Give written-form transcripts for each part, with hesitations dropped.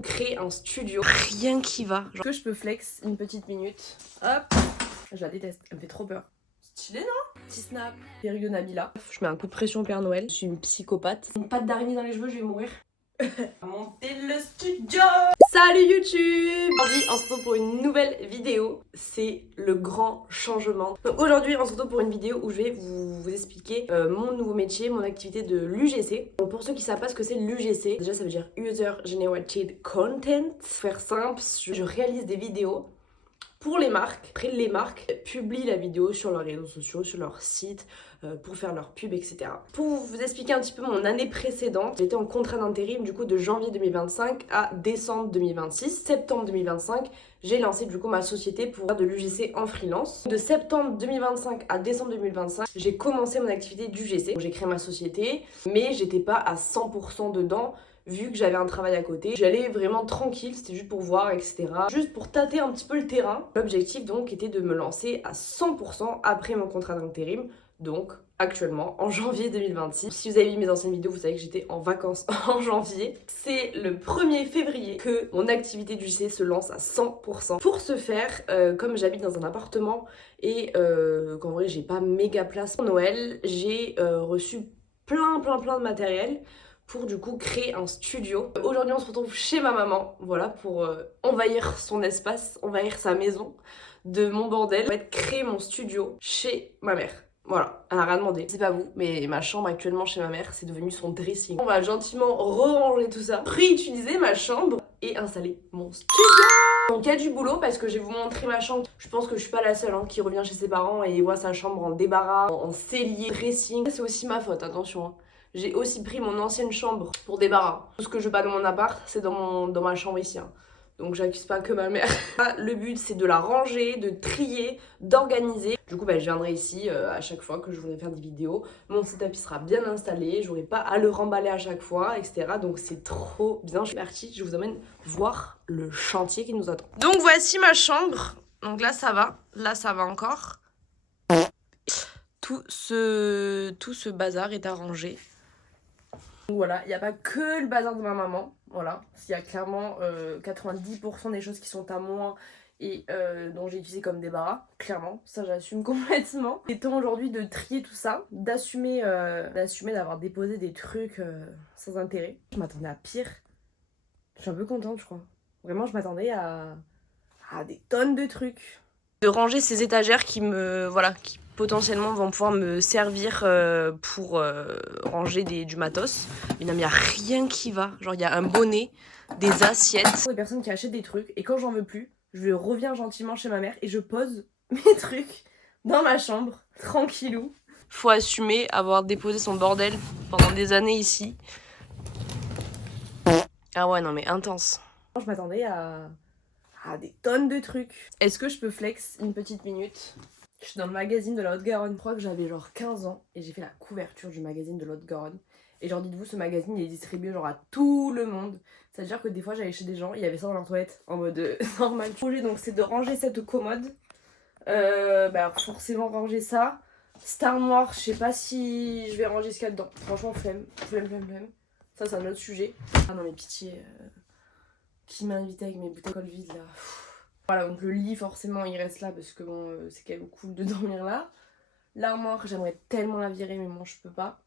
créer un studio, rien qui va. Genre que je peux flex une petite minute. Hop, je la déteste, elle me fait trop peur. Stylé, non? Petit snap, perruque de Nabila. Je mets un coup de pression au Père Noël, je suis une psychopathe. Une patte d'araignée dans les cheveux, je vais mourir. Monter le studio. Salut YouTube. Aujourd'hui on se retrouve pour une nouvelle vidéo. C'est le grand changement. Donc aujourd'hui on se retrouve pour une vidéo où je vais vous expliquer mon nouveau métier, mon activité de l'UGC. Donc pour ceux qui savent pas ce que c'est l'UGC, déjà ça veut dire User Generated Content. Pour faire simple, je réalise des vidéos pour les marques. Après, les marques publient la vidéo sur leurs réseaux sociaux, sur leur site, pour faire leur pub, etc. Pour vous expliquer un petit peu mon année précédente, j'étais en contrat d'intérim du coup de janvier 2025 à décembre 2026. Septembre 2025, j'ai lancé du coup ma société pour faire de l'UGC en freelance. De septembre 2025 à décembre 2025, j'ai commencé mon activité d'UGC. J'ai créé ma société, mais j'étais pas à 100% dedans, vu que j'avais un travail à côté. J'allais vraiment tranquille, c'était juste pour voir, etc. Juste pour tâter un petit peu le terrain. L'objectif donc était de me lancer à 100% après mon contrat d'intérim, donc actuellement en janvier 2026. Si vous avez vu mes anciennes vidéos, vous savez que j'étais en vacances en janvier. C'est le 1er février que mon activité du lycée se lance à 100%. Pour ce faire, comme j'habite dans un appartement et qu'en vrai j'ai pas méga place pour Noël, j'ai reçu plein de matériel pour du coup créer un studio. Aujourd'hui on se retrouve chez ma maman, voilà, pour envahir son espace, envahir sa maison de mon bordel. En fait, créer mon studio chez ma mère. Voilà, elle a rien demandé. C'est pas vous, mais ma chambre actuellement chez ma mère, c'est devenu son dressing. On va gentiment re-ranger tout ça, réutiliser ma chambre et installer mon studio. Donc il y a du boulot parce que je vais vous montrer ma chambre. Je pense que je suis pas la seule qui revient chez ses parents et voit sa chambre en débarras, en cellier, dressing. C'est aussi ma faute, attention. Hein. J'ai aussi pris mon ancienne chambre pour débarras. Tout ce que je veux pas dans mon appart, c'est dans ma chambre ici. Hein. Donc j'accuse pas que ma mère. Le but c'est de la ranger, de trier, d'organiser. Du coup je viendrai ici à chaque fois que je voudrais faire des vidéos. Mon setup il sera bien installé, j'aurai pas à le remballer à chaque fois, etc. Donc c'est trop bien. Je suis partie, je vous emmène voir le chantier qui nous attend. Donc voici ma chambre. Donc là ça va encore. Tout ce bazar est arrangé. Donc voilà, il n'y a pas que le bazar de ma maman, voilà. Il y a clairement 90% des choses qui sont à moi et dont j'ai utilisé comme débarras, clairement, ça j'assume complètement. Il est temps aujourd'hui de trier tout ça, d'assumer d'avoir déposé des trucs sans intérêt. Je m'attendais à pire, je suis un peu contente je crois. Vraiment je m'attendais à des tonnes de trucs. De ranger ces étagères qui potentiellement vont pouvoir me servir pour ranger du matos. Mais non, mais il n'y a rien qui va. Genre, il y a un bonnet, des assiettes. Des personnes qui achètent des trucs et quand j'en veux plus, je reviens gentiment chez ma mère et je pose mes trucs dans ma chambre, tranquillou. Faut assumer avoir déposé son bordel pendant des années ici. Ah ouais, non mais intense. Je m'attendais à des tonnes de trucs. Est-ce que je peux flex une petite minute? Je suis dans le magazine de la Haute-Garonne. Je crois que j'avais genre 15 ans et j'ai fait la couverture du magazine de la Haute-Garonne. Et genre dites-vous, ce magazine il est distribué genre à tout le monde. C'est-à-dire que des fois j'allais chez des gens, il y avait ça dans leur toilette en mode normal. Le projet donc c'est de ranger cette commode. Forcément ranger ça. Cette armoire, je sais pas si je vais ranger ce qu'il y a dedans. Franchement flemme. Ça c'est un autre sujet. Ah non mais pitié. Qui m'a invité avec mes bouteilles d'alcool vides là. Voilà, donc le lit forcément il reste là parce que bon c'est quand même cool de dormir là. L'armoire j'aimerais tellement la virer mais bon je peux pas.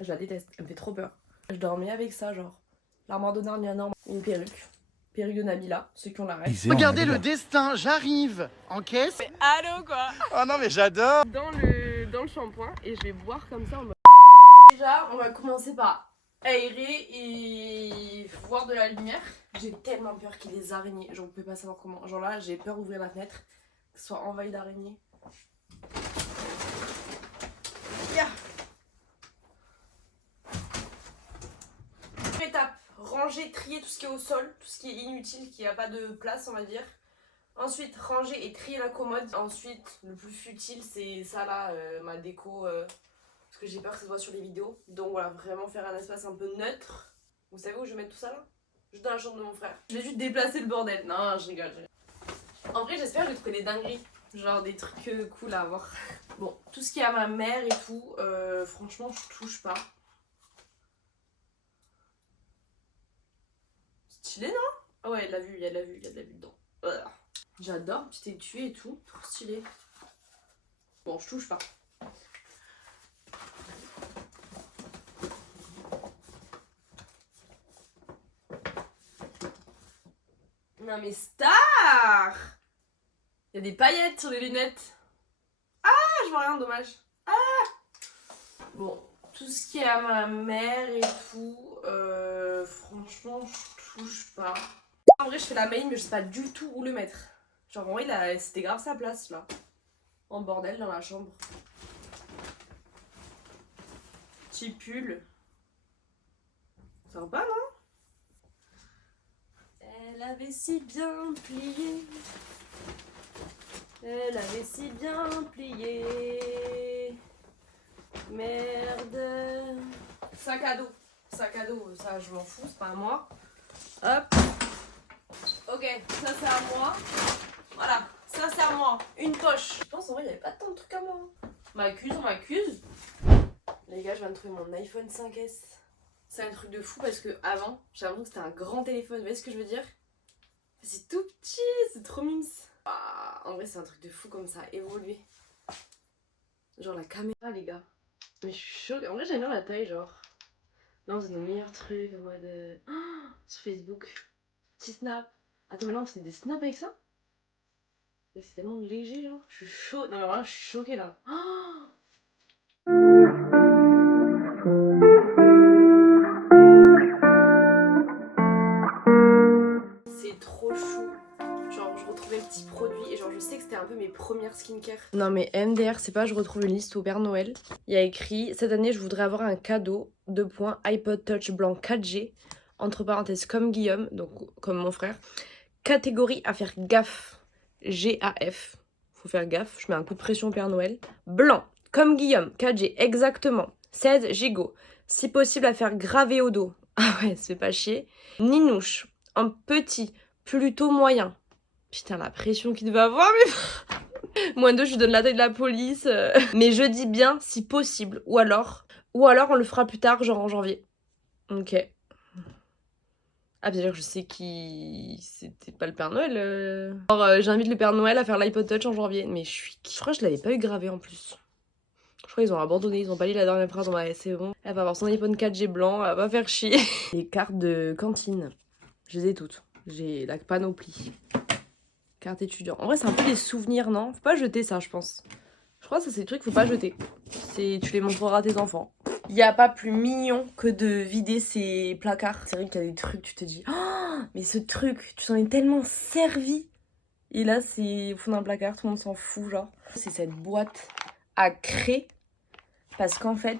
Je la déteste, elle me fait trop peur. Je dormais avec ça genre. L'armoire de Narnia normal. Une perruque. Perruque de Nabila, ceux qui ont la rêve. Regardez le destin, j'arrive en caisse. Mais allô quoi. Oh non mais j'adore. Dans le shampoing et je vais boire comme ça en mode. Déjà on va commencer par aérer et voir de la lumière. J'ai tellement peur qu'il y ait des araignées, genre vous pouvez pas savoir comment. Genre là j'ai peur d'ouvrir la fenêtre, que ce soit envahi d'araignées. Yeah. Étape, ranger, trier tout ce qui est au sol, tout ce qui est inutile, qui n'a pas de place on va dire. Ensuite ranger et trier la commode. Ensuite le plus futile c'est ça là, ma déco. Parce que j'ai peur que ça soit sur les vidéos. Donc voilà, vraiment faire un espace un peu neutre. Vous savez où je vais mettre tout ça là? Juste dans la chambre de mon frère. Je vais juste déplacer le bordel. Non, je rigole. En vrai, j'espère que je vais trouver des dingueries. Genre des trucs cool à avoir. Bon, tout ce qui est à ma mère et tout, franchement, je touche pas. Ah ouais, il y a de la vue dedans. Voilà. J'adore, petit étui et tout, trop stylé. Bon, je touche pas. Non mais star! Il y a des paillettes sur les lunettes. Ah, je vois rien, dommage. Ah! Bon, tout ce qui est à ma mère et tout, franchement, je touche pas. En vrai, je fais la main, mais je sais pas du tout où le mettre. Genre, en vrai, c'était grave sa place, là. En bordel dans la chambre. Petit pull. Sympa, non? Elle avait si bien plié. Elle avait si bien plié. Merde. Sac à dos. Sac à dos, ça je m'en fous, c'est pas à moi. Hop. Ok, ça c'est à moi. Voilà, ça c'est à moi. Une poche. Je pense en vrai il n'y avait pas tant de trucs à moi. On m'accuse. Les gars, je viens de trouver mon iPhone 5S. C'est un truc de fou parce que avant, j'ai l'impression que c'était un grand téléphone. Vous voyez ce que je veux dire? C'est tout petit, c'est trop mimes. Ah, en vrai, c'est un truc de fou comme ça a évolué. Genre la caméra, les gars. Mais je suis choquée. En vrai, j'aime bien la taille, genre. Là, on faisait nos meilleurs trucs en mode. Oh, sur Facebook. Petit snap. Attends, mais là, on faisait des snaps avec ça? C'est tellement léger, genre. Je suis chaud. Non, mais vraiment, je suis choquée là. Oh, c'est trop chou. Genre, je retrouvais le petit produit et genre, je sais que c'était un peu mes premières skincare. Non, mais MDR, c'est pas je retrouve une liste au Père Noël. Il y a écrit cette année, je voudrais avoir un cadeau. iPod Touch blanc 4G. Entre parenthèses, comme Guillaume, donc comme mon frère. Catégorie à faire gaffe. GAF. Faut faire gaffe. Je mets un coup de pression au Père Noël. Blanc, comme Guillaume. 4G, exactement. 16 gigots. Si possible, à faire graver au dos. Ah ouais, c'est pas chier. Ninouche, en petit, plutôt moyen. Putain, la pression qu'il devait avoir, mais... -2, je lui donne la taille de la police. Mais je dis bien si possible. Ou alors on le fera plus tard, genre en janvier. Ok. Ah, bien sûr, je sais qui... C'était pas le Père Noël. Alors, j'invite le Père Noël à faire l'iPod Touch en janvier. Mais je crois que je l'avais pas eu gravé en plus. Je crois qu'ils ont abandonné, ils ont pas lu la dernière phrase. Ouais, c'est bon. Elle va avoir son iPhone 4G blanc, elle va pas faire chier. Les cartes de cantine, je les ai toutes. J'ai la panoplie. Carte étudiant. En vrai, c'est un peu des souvenirs, non? Faut pas jeter ça, je pense. Je crois que ça, c'est des trucs qu'il faut pas jeter. Tu les montreras à tes enfants. Il n'y a pas plus mignon que de vider ses placards. C'est vrai qu'il y a des trucs, tu te dis, oh, mais ce truc, tu t'en es tellement servi. Et là, c'est au fond d'un placard, tout le monde s'en fout, genre. C'est cette boîte à craie. Parce qu'en fait,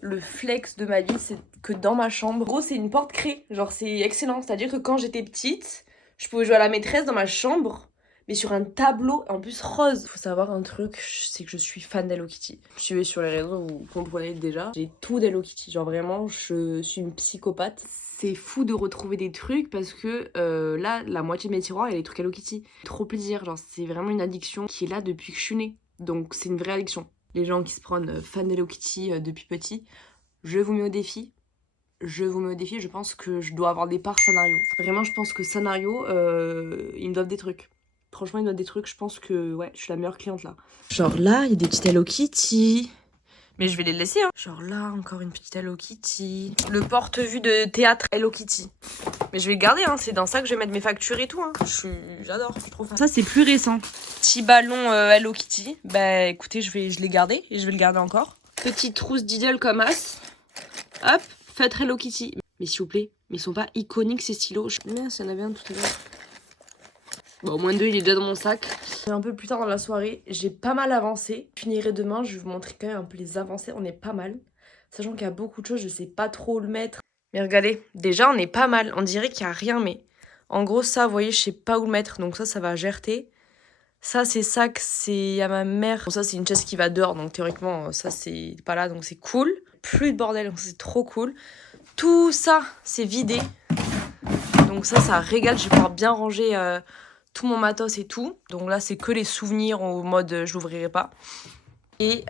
le flex de ma vie, c'est que dans ma chambre, en gros, c'est une porte craie. Genre, c'est excellent. C'est-à-dire que quand j'étais petite, je pouvais jouer à la maîtresse dans ma chambre. Mais sur un tableau, en plus rose. Faut savoir un truc, c'est que je suis fan d'Hello Kitty. Je suis sur les réseaux, vous comprenez déjà. J'ai tout d'Hello Kitty, genre vraiment, je suis une psychopathe. C'est fou de retrouver des trucs parce que là, la moitié de mes tiroirs, il y a des trucs Hello Kitty. Trop plaisir, genre c'est vraiment une addiction qui est là depuis que je suis née. Donc c'est une vraie addiction. Les gens qui se prennent fan d'Hello Kitty depuis petit, je vous mets au défi. Je pense que je dois avoir des parts Sanrio. Vraiment, je pense que Sanrio, ils me doivent des trucs. Franchement, il doit des trucs, je pense que ouais, je suis la meilleure cliente là. Genre là, il y a des petites Hello Kitty. Mais je vais les laisser, hein. Genre là, encore une petite Hello Kitty. Le porte-vue de théâtre Hello Kitty. Mais je vais le garder, hein. C'est dans ça que je vais mettre mes factures et tout, hein. J'adore, je suis trop fan. Ça, c'est plus récent. Petit ballon Hello Kitty. Bah écoutez, je l'ai gardé et je vais le garder encore. Petite trousse Diddle comme as. Hop, faites Hello Kitty. Mais s'il vous plaît, mais ils sont pas iconiques ces stylos. Mince, il y en avait un tout à l'heure. Bon, au moins 2, il est déjà dans mon sac. Un peu plus tard dans la soirée, j'ai pas mal avancé. Je finirai demain, je vais vous montrer quand même un peu les avancées. On est pas mal. Sachant qu'il y a beaucoup de choses, je sais pas trop où le mettre. Mais regardez, déjà on est pas mal. On dirait qu'il y a rien, mais en gros ça, vous voyez, je sais pas où le mettre. Donc ça va gerter. Ça, c'est sac, c'est à ma mère. Bon, ça, c'est une chaise qui va dehors. Donc théoriquement, ça, c'est pas là. Donc c'est cool. Plus de bordel, donc c'est trop cool. Tout ça, c'est vidé. Donc ça régale. Je vais pouvoir bien ranger... tout mon matos et tout. Donc là, c'est que les souvenirs au mode je l'ouvrirai pas. Et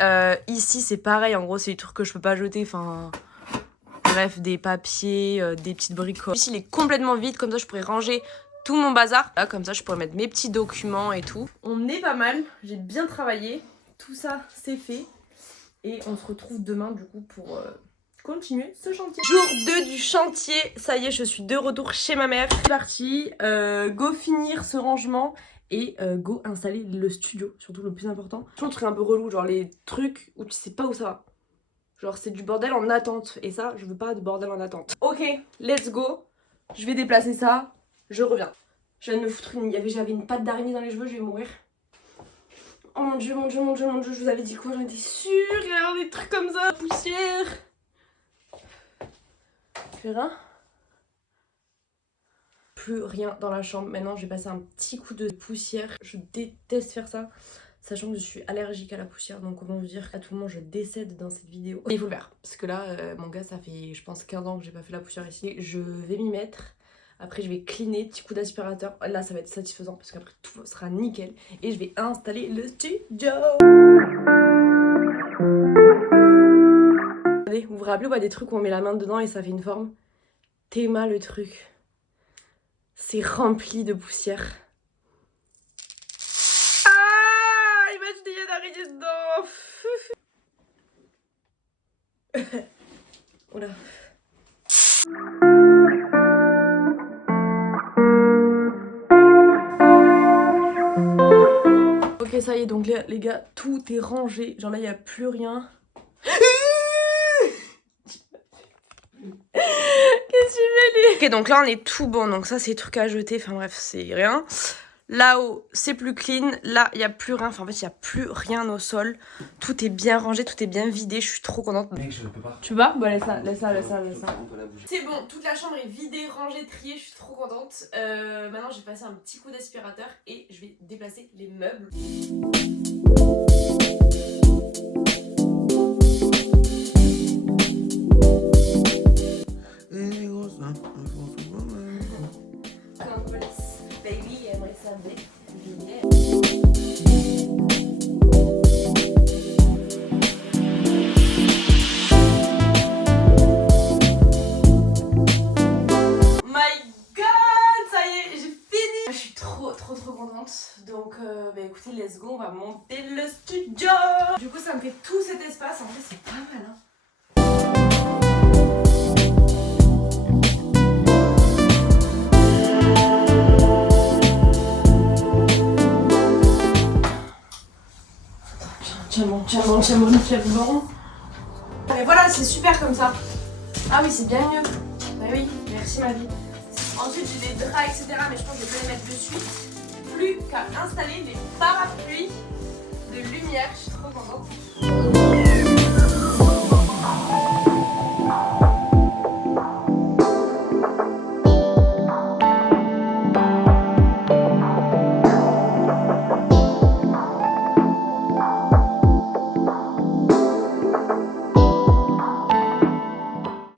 ici, c'est pareil. En gros, c'est des trucs que je peux pas jeter. Enfin, bref, des papiers, des petites bricoles. Ici, il est complètement vide, comme ça je pourrais ranger tout mon bazar. Là, comme ça, je pourrais mettre mes petits documents et tout. On est pas mal, j'ai bien travaillé. Tout ça, c'est fait. Et on se retrouve demain, du coup, pour continuer ce chantier. Jour 2 du chantier. Ça y est, je suis de retour chez ma mère. C'est parti. Go finir ce rangement. Et go installer le studio, surtout le plus important. Je trouve que c'est un peu relou, genre les trucs où tu sais pas où ça va. Genre c'est du bordel en attente. Et ça, je veux pas de bordel en attente. Ok, let's go. Je vais déplacer ça. Je reviens. Je viens de me foutre j'avais une patte d'araignée dans les cheveux, je vais mourir. Oh mon dieu, mon dieu, mon dieu, mon dieu, je vous avais dit quoi? J'en étais sûre, il y a des trucs comme ça, poussière. Plus rien. Plus rien dans la chambre. Maintenant, je vais passer un petit coup de poussière. Je déteste faire ça, sachant que je suis allergique à la poussière. Donc, comment vous dire, à tout moment, je décède dans cette vidéo. Il faut le faire, parce que là, mon gars, ça fait, je pense, 15 ans que j'ai pas fait la poussière ici. Je vais m'y mettre. Après, je vais cleaner, petit coup d'aspirateur. Là, ça va être satisfaisant parce qu'après, tout sera nickel. Et je vais installer le studio. Regardez, vous vous rappelez pas des trucs où on met la main dedans et ça fait une forme? Théma, le truc. C'est rempli de poussière. Ah, imaginez, il y a d'araignées dedans. Oula. Ok, ça y est, donc les gars, tout est rangé. Genre là, il n'y a plus rien. Qu'est-ce que tu veux, lui? Ok, donc là, on est tout bon. Donc ça, c'est des trucs à jeter. Enfin bref, c'est rien. Là-haut, c'est plus clean. Là, il n'y a plus rien. Enfin, en fait, il n'y a plus rien au sol. Tout est bien rangé, tout est bien vidé. Je suis trop contente. Mec, je peux pas. Tu vas? Bon, laisse ça. C'est bon, toute la chambre est vidée, rangée, triée. Je suis trop contente. Maintenant, j'ai passé un petit coup d'aspirateur et je vais déplacer les meubles. Baby, aimerait ça bien. Donc écoutez, let's go, on va monter le studio. Du coup ça me fait tout cet espace, en fait c'est pas mal hein. Tiens bon. Mais voilà, c'est super comme ça. Ah oui, c'est bien mieux. Bah oui, merci ma vie. Ensuite j'ai des draps, etc. Mais je pense que je vais pas les mettre de suite. Plus qu'à installer les parapluies de lumière. Je suis trop contente.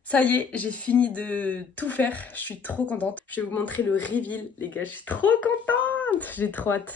Ça y est, j'ai fini de tout faire, je suis trop contente. Je vais vous montrer le reveal, les gars, je suis trop contente. J'ai trop hâte.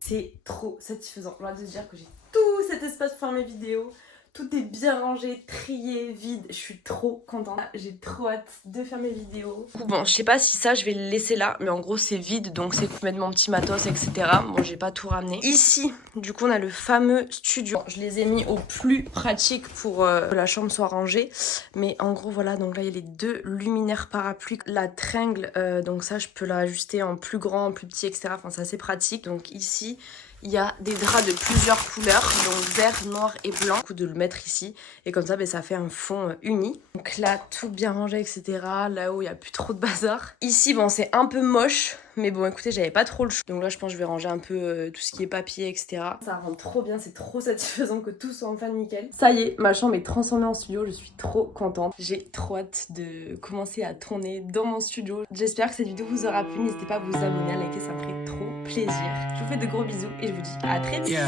C'est trop satisfaisant. J'ai envie de dire que j'ai tout cet espace pour faire mes vidéos. Tout est bien rangé, trié, vide. Je suis trop contente. J'ai trop hâte de faire mes vidéos. Bon, je sais pas si ça, je vais le laisser là. Mais en gros, c'est vide. Donc, c'est pour mettre mon petit matos, etc. Bon, j'ai pas tout ramené. Ici, du coup, on a le fameux studio. Je les ai mis au plus pratique pour que la chambre soit rangée. Mais en gros, voilà. Donc là, il y a les deux luminaires parapluies. La tringle, donc ça, je peux l'ajuster en plus grand, en plus petit, etc. Enfin, c'est assez pratique. Donc ici... il y a des draps de plusieurs couleurs, donc vert, noir et blanc. Du coup, de le mettre ici. Et comme ça, ça fait un fond uni. Donc là, tout bien rangé, etc. Là-haut, il n'y a plus trop de bazar. Ici, bon, c'est un peu moche. Mais bon, écoutez, j'avais pas trop le choix. Donc là, je pense que je vais ranger un peu tout ce qui est papier, etc. Ça rend trop bien, c'est trop satisfaisant que tout soit enfin nickel. Ça y est, ma chambre est transformée en studio. Je suis trop contente. J'ai trop hâte de commencer à tourner dans mon studio. J'espère que cette vidéo vous aura plu. N'hésitez pas à vous abonner, à liker, ça me ferait trop plaisir. Je vous fais de gros bisous et je vous dis à très vite.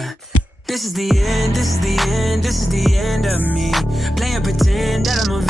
This is the end, this is the end, this is the end of me. Playing pretend that I'm a